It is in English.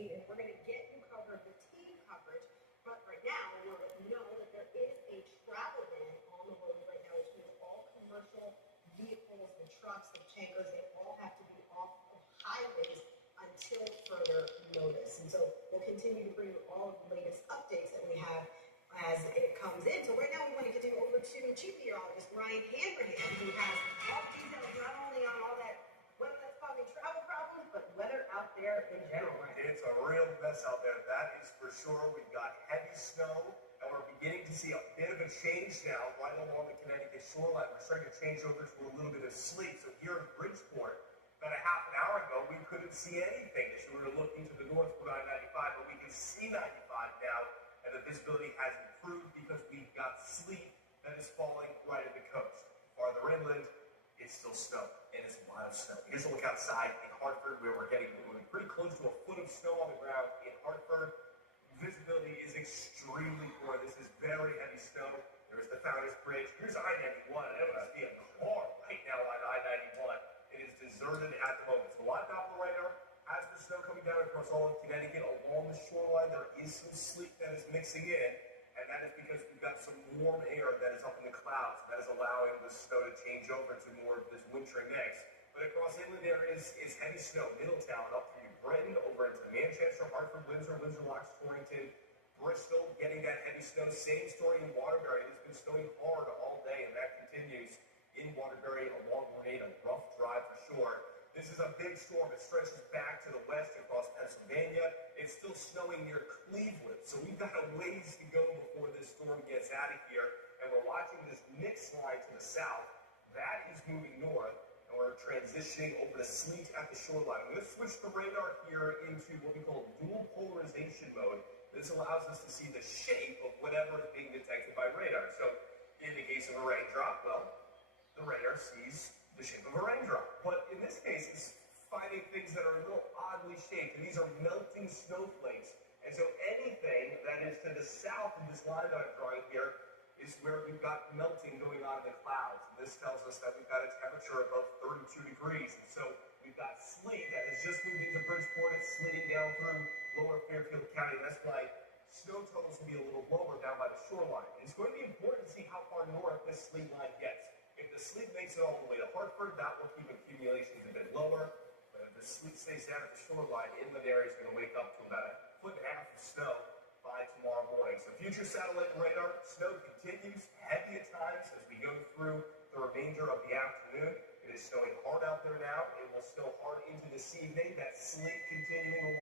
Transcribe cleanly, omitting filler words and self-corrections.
State, and we're going to get you covered with team coverage. But right now, we know that there is a travel ban on the road right now, which means all commercial vehicles, the trucks, the tankers, they all have to be off of highways until further notice. And so we'll continue to bring you all of the latest updates that we have as it comes in. So right now, we want to continue over to Chief Meteorologist Ryan Hanrahan, who has all the details not only on all that weather that's causing travel problems, but weather out there in general. It's a real mess out there, that is for sure. We've got heavy snow, and we're beginning to see a bit of a change now right along the Connecticut shoreline. We're starting to change over to a little bit of sleet. So here in Bridgeport, about a half an hour ago, we couldn't see anything as you were looking to the north for I-95, but we can see 95 now, and the visibility has improved because we've got sleet that is falling right at the coast. Farther inland, it's still snow, and it's a lot of snow. You guys look outside in Hartford, where we're getting pretty close to a foot of snow on the ground in Hartford. Visibility is extremely poor. This is very heavy snow. There's the Founders Bridge. Here's I-91. That must be a car right now on I-91. It is deserted at the moment. So a lot of Doppler radar has the snow coming down across all of Connecticut. Along the shoreline, there is some sleet that is mixing in, and that is because we've got some warm air that is up in the clouds. That is allowing the snow to change over to more of this wintry mix. But across inland areas, it's heavy snow. Middletown up through Britain, over into Manchester, Hartford, Windsor, Windsor Locks, Torrington, Bristol, getting that heavy snow. Same story in Waterbury. It's been snowing hard all day, and that continues in Waterbury along Grenada. Rough drive for sure. This is a big storm. It stretches back to the west across Pennsylvania. It's still snowing near Cleveland, so we've got a ways to go before this storm gets out of here. And we're watching this mix line to the south. That is moving north, and we're transitioning over to sleet at the shoreline. I'm going to switch the radar here into what we call dual polarization mode. This allows us to see the shape of whatever is being detected by radar. So in the case of a raindrop, well, the radar sees the shape of a raindrop. But in this case, it's finding things that are a little oddly shaped, and these are melting snowflakes. And so anything that is to the south of this line that I'm drawing here is where we've got melting going on in the clouds. And this tells us that we've got a temperature above 32 degrees. And so we've got sleet that has just moved into Bridgeport. It's slitting down through lower Fairfield County. That's why snow totals will be a little lower down by the shoreline. And it's going to be important to see how far north this sleet line gets. If the sleet makes it all the way to Hartford, that will keep accumulations a bit lower. But if the sleet stays down at the shoreline, inland area is going to wake up to about a foot and a half of snow by tomorrow morning. So future satellite radar, snow continues heavy at times as we go through the remainder of the afternoon. It is snowing hard out there now. It will snow hard into this evening. That sleet continuing